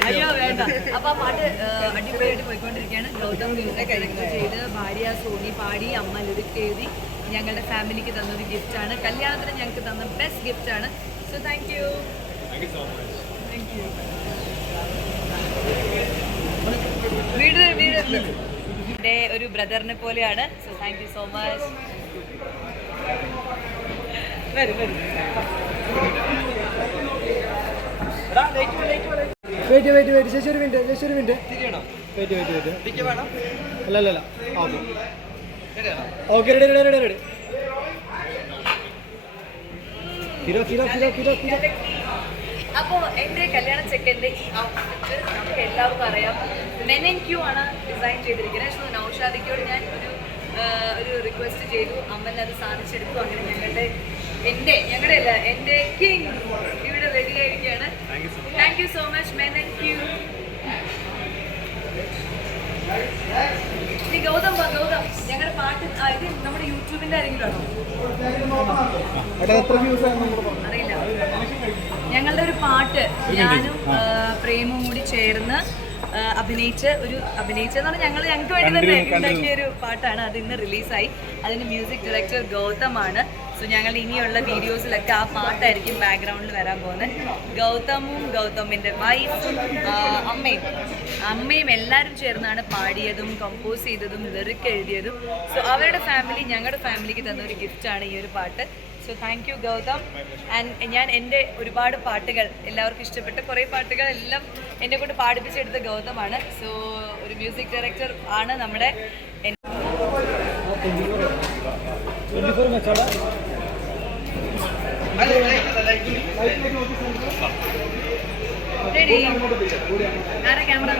അയ്യോ വേണ്ട അപ്പൊ ആ പാട്ട് അടിപൊളിയായിട്ട് പോയിക്കൊണ്ടിരിക്കുകയാണ് ഗൗതം നിന്റെ കഴിഞ്ഞു ചെയ്ത് ഭാര്യ സോണി പാടി അമ്മ ലിറിക് എഴുതി ഞങ്ങളുടെ ഫാമിലിക്ക് തന്നൊരു ഗിഫ്റ്റാണ് കല്യാണത്തിന് ഞങ്ങൾക്ക് തന്ന best ഗിഫ്റ്റാണ് so thank you thank you വീട് വീട്. എന്റെ ഒരു ബ്രദറിനെ പോലെയാണ്. So thank you so much wait wait wait Sasi ഒരു മിനിറ്റ് ശശി ഒരു മിനിറ്റ് വെയിറ്റ് വെയിറ്റ് വെയിറ്റ് അല്ല അല്ല അല്ല. Okay. Okay ready ready ready ready kilo kilo kilo kilo kilo അപ്പോ എന്റെ കല്യാണ ചെക്കന്റെ ഈ ഔട്ട്ഫിറ്റ് നമുക്ക് എല്ലാവർക്കും അറിയാം. മെനൻ ക്യൂ ആണ് ഡിസൈൻ ചെയ്തിരിക്കുന്നത്. സോ നൗഷാദിക്കോട് ഞാൻ ഒരു ഒരു റിക്വസ്റ്റ് ചെയ്തു. അമ്മൻ അത് സാധിച്ചെടുത്തു. അങ്ങനെ ഞങ്ങളുടെ എന്റെ ഞങ്ങളുടെ അല്ല എന്റെ കിങ് ഇവിടെ റെഡി ആയിരിക്കുകയാണ്. Thank you so much Menon Q നീ ഗൗതം വാ, ഗൗതം. ഞങ്ങളുടെ പാട്ട് ഇത് നമ്മുടെ യൂട്യൂബിന്റെ അറിയില്ല. ഞങ്ങളുടെ ഒരു പാട്ട് ഞാനും പ്രേമും കൂടി ചേർന്ന് അഭിനയിച്ച ഒരു അഭിനയിച്ചെന്ന് പറഞ്ഞാൽ ഞങ്ങൾ ഞങ്ങൾക്ക് വേണ്ടി തന്നെ ഉണ്ടാക്കിയ ഒരു പാട്ടാണ്. അത് ഇന്ന് റിലീസായി. അതിന് മ്യൂസിക് ഡയറക്ടർ ഗൗതമാണ്. സോ ഞങ്ങൾ ഇനിയുള്ള വീഡിയോസിലൊക്കെ ആ പാട്ടായിരിക്കും ബാക്ക്ഗ്രൗണ്ടിൽ വരാൻ പോകുന്നത്. ഗൗതമും ഗൗതമിന്റെ വൈഫും അമ്മയും. അമ്മയും എല്ലാവരും ചേർന്നാണ് പാടിയതും കമ്പോസ് ചെയ്തതും ലിറിക് എഴുതിയതും. സോ അവരുടെ ഫാമിലി ഞങ്ങളുടെ ഫാമിലിക്ക് തന്ന ഒരു ഗിഫ്റ്റാണ് ഈ ഒരു പാട്ട്. So thank you Gautham. And ഞാൻ എന്റെ ഒരുപാട് പാട്ടുകൾ എല്ലാവർക്കും ഇഷ്ടപ്പെട്ട കുറേ പാട്ടുകൾ എല്ലാം എന്നെ കൊണ്ട് പാടിപ്പിച്ചെടുത്ത ഗൗതമാണ്. സോ ഒരു മ്യൂസിക് ഡയറക്ടർ ആണ് നമ്മുടെ ആരാ ക്യാമറ